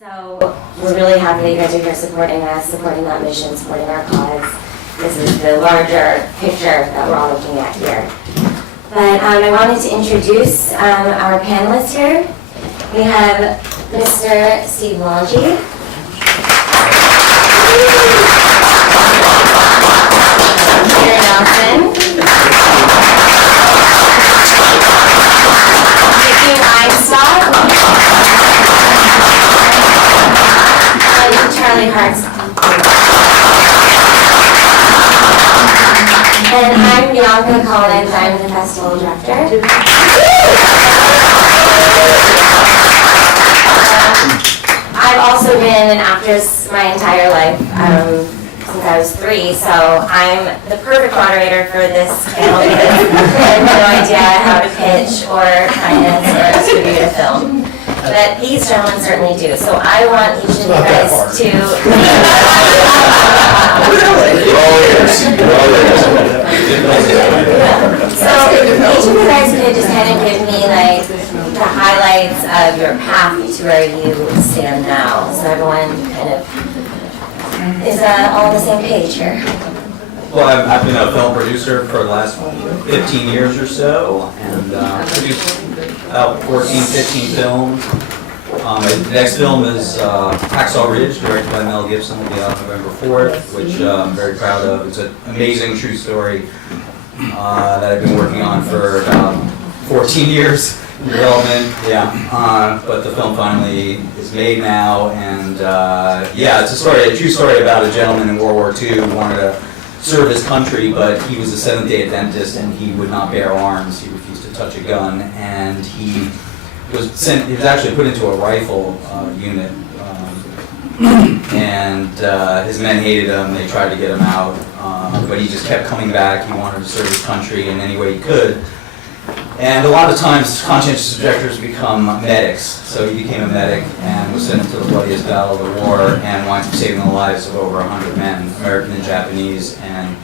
So we're really happy that you guys are here supporting us, supporting that mission, supporting our cause. This is the larger picture that we're all looking at here. But I wanted to introduce our panelists here. We have Mr. Steve Longi. Peter Nelson. Vicky Weinstock. And Charlie Hartz. And I'm Bianca Collins. I'm the festival director. I've also been an actress my entire life, since I was 3, so I'm the perfect moderator for this panel because I have no idea how to pitch or finance or distribute a film. But these gentlemen certainly do. So I want each of you guys to... So each of you guys could just kind of give me like the highlights of your path to where you stand now. So everyone kind of is all on the same page here. Well, I've been a film producer for the last 15 years or so, and produced about 14, 15 films. The next film is Hacksaw Ridge, directed by Mel Gibson, will be out November 4th, which I'm very proud of. It's an amazing true story that I've been working on for about 14 years in development. Yeah, but the film finally is made now, and yeah, it's a true story about a gentleman in World War II who wanted to serve his country, but he was a Seventh-day Adventist and he would not bear arms. He refused to touch a gun, and he was sent. He was actually put into a rifle unit, and his men hated him. They tried to get him out, but he just kept coming back. He wanted to serve his country in any way he could. And a lot of times, conscientious objectors become medics. So he became a medic and was sent into the bloodiest battle of the war and winds up saving the lives of over 100 men, American and Japanese, and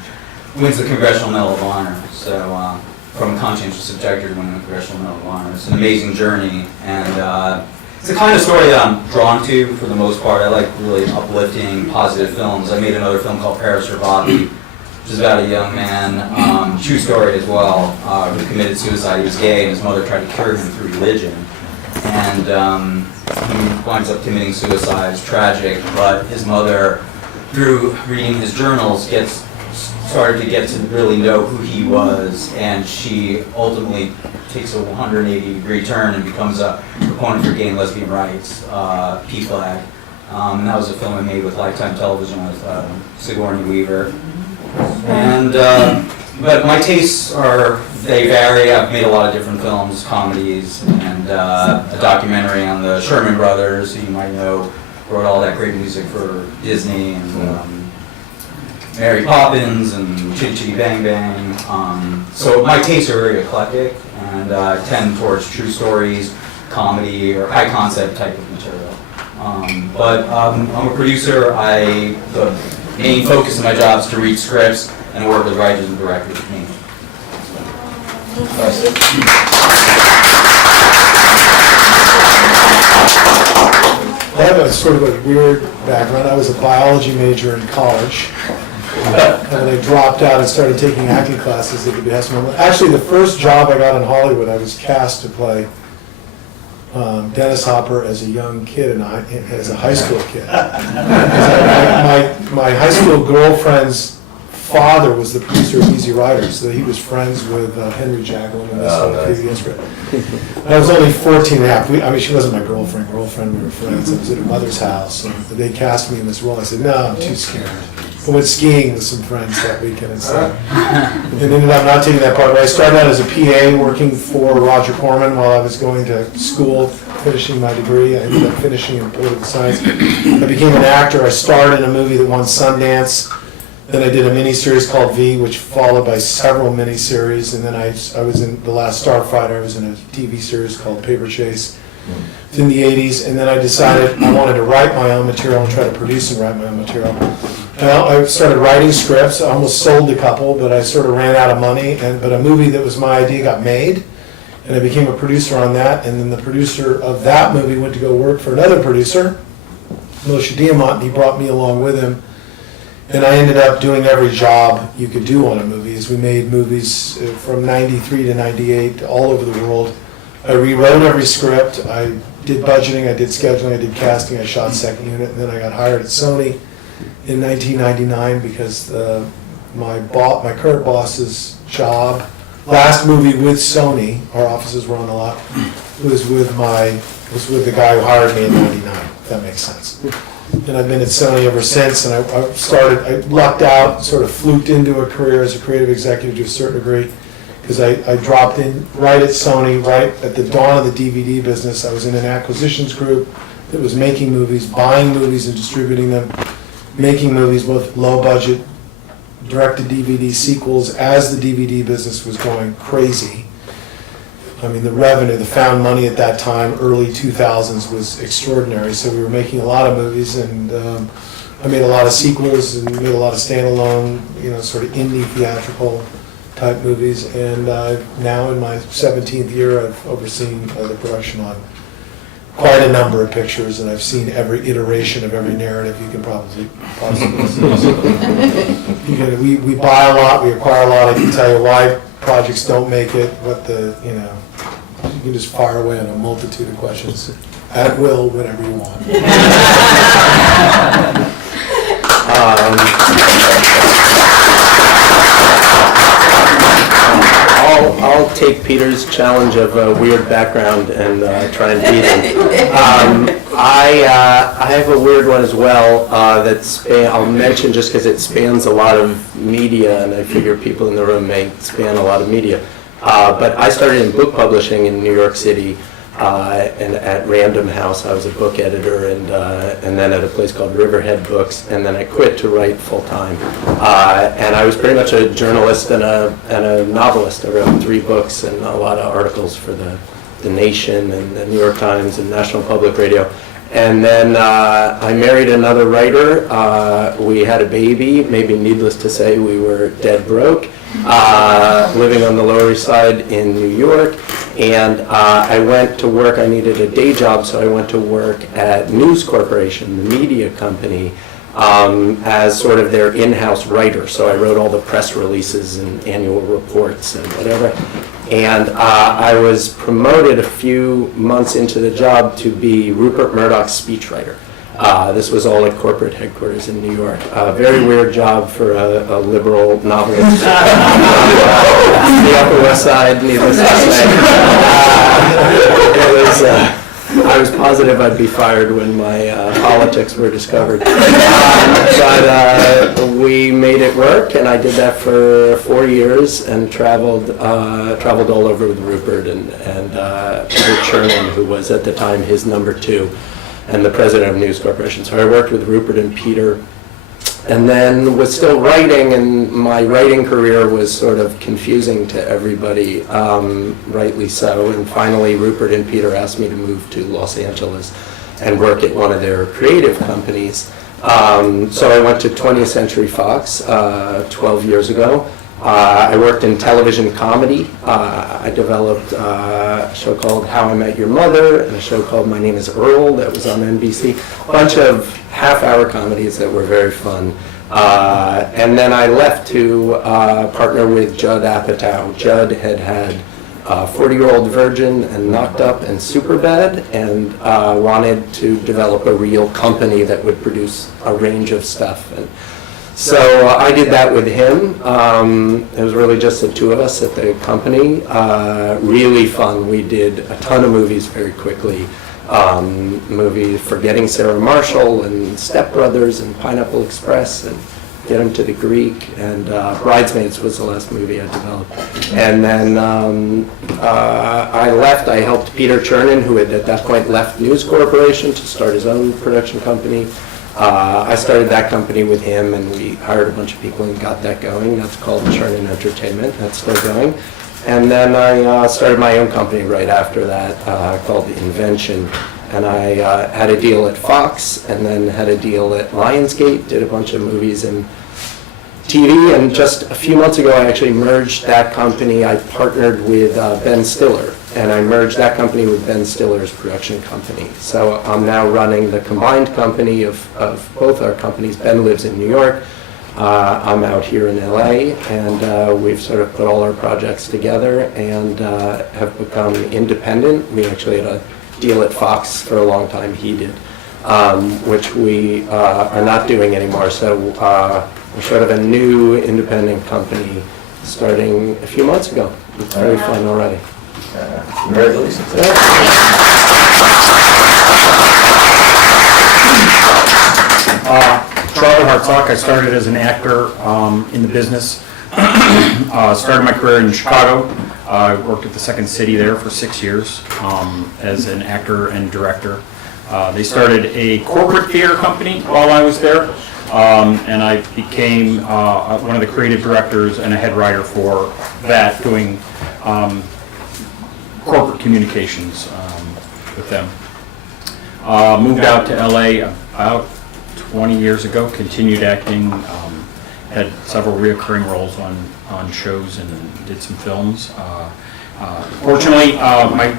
wins the Congressional Medal of Honor. So from a conscientious objector to winning the Congressional Medal of Honor. It's an amazing journey, and it's the kind of story that I'm drawn to for the most part. I like really uplifting, positive films. I made another film called Paris or Bobby, which is about a young man, true story as well, who committed suicide. He was gay, and his mother tried to cure him through religion. And he winds up committing suicide. It's tragic, but his mother, through reading his journals, started to get to really know who he was, and she ultimately takes a 180-degree turn and becomes a proponent for gay and lesbian rights, PFLAG. And that was a film I made with Lifetime Television with Sigourney Weaver. And but my tastes they vary. I've made a lot of different films, comedies, and a documentary on the Sherman Brothers, who you might know wrote all that great music for Disney, and Mary Poppins and Chitty Chitty Bang Bang. So my tastes are very eclectic, and tend towards true stories, comedy, or high concept type of material. But I'm a producer. The main focus of my job is to read scripts and work with writers and directors with me. I have a sort of a weird background. I was a biology major in college, and then I dropped out and started taking acting classes at the behest of my mother. Actually, the first job I got in Hollywood, I was cast to play Dennis Hopper as a young kid and as a high school kid. My high school girlfriend's father was the producer of Easy Rider, so he was friends with Henry Jaglin and this I was only 14 and a half. I mean, she wasn't my girlfriend. We were friends. I was at her mother's house, and they cast me in this role. I said, no, I'm too scared. I went skiing with some friends that weekend instead. And ended up not taking that part. But I started out as a PA working for Roger Corman while I was going to school, finishing my degree. I ended up finishing in political science. I became an actor. I starred in a movie that won Sundance. Then I did a miniseries called V, which followed by several miniseries. And then I was in The Last Starfighter. I was in a TV series called Paper Chase in the 80s. And then I decided I wanted to write my own material and try to produce and write my own material. Well, I started writing scripts. I almost sold a couple, but I sort of ran out of money. But a movie that was my idea got made, and I became a producer on that. And then the producer of that movie went to go work for another producer, Moshe Diamant, and he brought me along with him. And I ended up doing every job you could do on a movie, as we made movies from 93 to 98 all over the world. I rewrote every script, I did budgeting, I did scheduling, I did casting, I shot second unit, and then I got hired at Sony in 1999 because my current boss's job, last movie with Sony, our offices were on a lot, was with the guy who hired me in 99, if that makes sense. And I've been at Sony ever since, and I lucked out, sort of fluked into a career as a creative executive to a certain degree, because I dropped in right at Sony, right at the dawn of the DVD business. I was in an acquisitions group that was making movies, buying movies and distributing them, making movies, both low budget, direct-to-DVD sequels, as the DVD business was going crazy. I mean, the revenue, the found money at that time, early 2000s, was extraordinary. So we were making a lot of movies, and I made a lot of sequels and made a lot of standalone, sort of indie theatrical type movies. And now in my 17th year, I've overseen the production on quite a number of pictures, and I've seen every iteration of every narrative you can possibly see. So, we buy a lot, we acquire a lot. I can tell you why projects don't make it, you can just fire away on a multitude of questions. At will, whatever you want. I'll take Peter's challenge of a weird background and try and beat him. I have a weird one as well I'll mention just because it spans a lot of media, and I figure people in the room may span a lot of media. But I started in book publishing in New York City, and at Random House I was a book editor, and then at a place called Riverhead Books, and then I quit to write full time. And I was pretty much a journalist and a novelist. I wrote 3 books and a lot of articles for the Nation and the New York Times and National Public Radio. And then I married another writer. We had a baby. Maybe needless to say, we were dead broke, living on the Lower East Side in New York. And I went to work. I needed a day job, so I went to work at News Corporation, the media company, as sort of their in-house writer. So I wrote all the press releases and annual reports and whatever. And I was promoted a few months into the job to be Rupert Murdoch's speechwriter. This was all at corporate headquarters in New York. Very weird job for a liberal novelist. The Upper West Side, needless to say. I was positive I'd be fired when my politics were discovered. But we made it work, and I did that for 4 years and traveled all over with Rupert and Peter Chernin, who was at the time his number 2 and the president of News Corporation. So I worked with Rupert and Peter, and then was still writing, and my writing career was sort of confusing to everybody, rightly so. And finally, Rupert and Peter asked me to move to Los Angeles and work at one of their creative companies. So I went to 20th Century Fox 12 years ago. I worked in television comedy. I developed a show called How I Met Your Mother and a show called My Name is Earl that was on NBC. A bunch of half-hour comedies that were very fun. And then I left to partner with Judd Apatow. Judd had 40-Year-Old Virgin and Knocked Up and Superbad, and wanted to develop a real company that would produce a range of stuff. And so I did that with him. It was really just the 2 of us at the company. Really fun. We did a ton of movies very quickly. Movies Forgetting Sarah Marshall and Step Brothers and Pineapple Express and Get Him to the Greek, and Bridesmaids was the last movie I developed. And then I left. I helped Peter Chernin, who had at that point left News Corporation, to start his own production company. I started that company with him, and we hired a bunch of people and got that going. That's called Chernin Entertainment. That's still going. And then I started my own company right after that called Invention. And I had a deal at Fox, and then had a deal at Lionsgate, did a bunch of movies in TV, and just a few months ago, I actually merged that company. I partnered with Ben Stiller, and I merged that company with Ben Stiller's production company. So I'm now running the combined company of both our companies. Ben lives in New York. I'm out here in LA, and we've sort of put all our projects together and have become independent. We actually had a deal at Fox for a long time, he did, which we are not doing anymore. So we're sort of a new independent company starting a few months ago. It's very fun already. Congratulations. Charlie Hartsock. I started as an actor in the business. Started my career in Chicago. I worked at the Second City there for 6 years as an actor and director. They started a corporate theater company while I was there, and I became one of the creative directors and a head writer for that, doing corporate communications with them. Moved out to LA about 20 years ago, continued acting, had several reoccurring roles on shows and did some films. Fortunately, my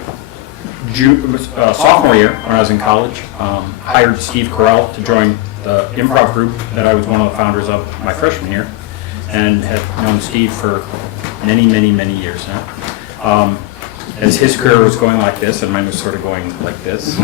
sophomore year, when I was in college, hired Steve Carell to join the improv group that I was one of the founders of my freshman year, and have known Steve for many, many, many years now. As his career was going like this, and mine was sort of going like this.